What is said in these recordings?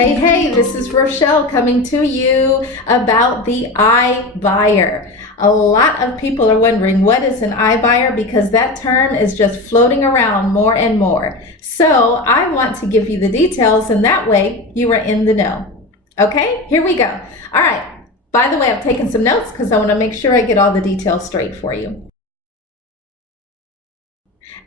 Hey, this is Rochelle coming to you about the iBuyer. A lot of people are wondering what is an iBuyer because that term is just floating around more and more. So I want to give you the details and that way you are in the know. Okay, here we go. All right, by the way, I've taken some notes because I want to make sure I get all the details straight for you.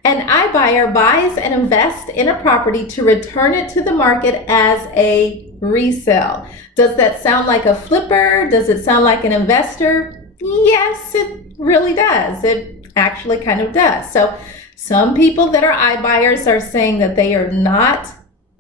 An iBuyer buys and invests in a property to return it to the market as a resale. Does that sound like a flipper? Does it sound like an investor? Yes, it really does. It actually kind of does. So some people that are iBuyers are saying that they are not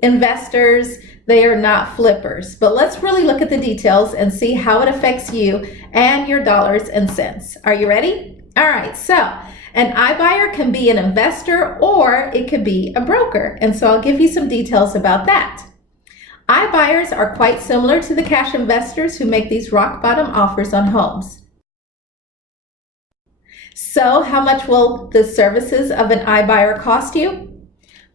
investors, they are not flippers. But let's really look at the details and see how it affects you and your dollars and cents. Are you ready? All right, so an iBuyer can be an investor or it could be a broker. And so I'll give you some details about that. iBuyers are quite similar to the cash investors who make these rock bottom offers on homes. So how much will the services of an iBuyer cost you?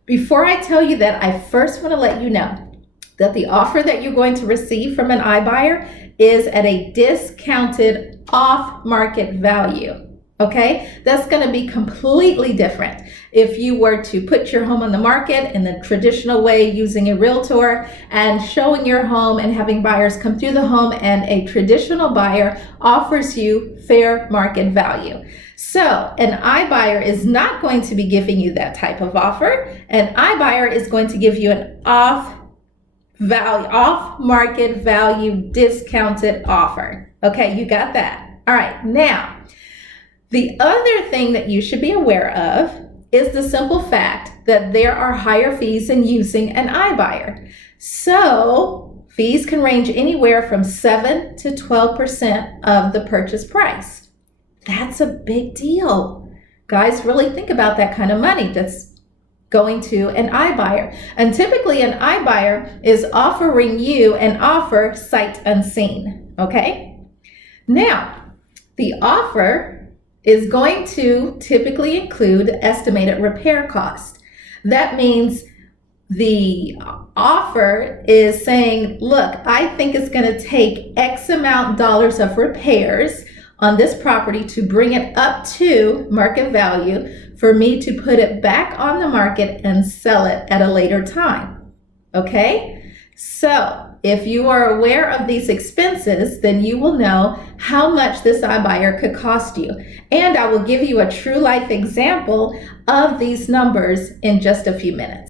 Before I tell you that, I first want to let you know that the offer that you're going to receive from an iBuyer is at a discounted off-market value. Okay, that's going to be completely different if you were to put your home on the market in the traditional way using a realtor and showing your home and having buyers come through the home, and a traditional buyer offers you fair market value. So an iBuyer is not going to be giving you that type of offer. An iBuyer is going to give you an off-market value discounted offer. Okay, you got that? All right, now, the other thing that you should be aware of is the simple fact that there are higher fees in using an iBuyer. So fees can range anywhere from 7 to 12% of the purchase price. That's a big deal. Guys, really think about that kind of money that's going to an iBuyer. And typically an iBuyer is offering you an offer sight unseen, okay? Now, the offer is going to typically include estimated repair cost. That means the offer is saying, look, I think it's going to take X amount dollars of repairs on this property to bring it up to market value for me to put it back on the market and sell it at a later time. Okay? So if you are aware of these expenses, then you will know how much this iBuyer could cost you. And I will give you a true life example of these numbers in just a few minutes.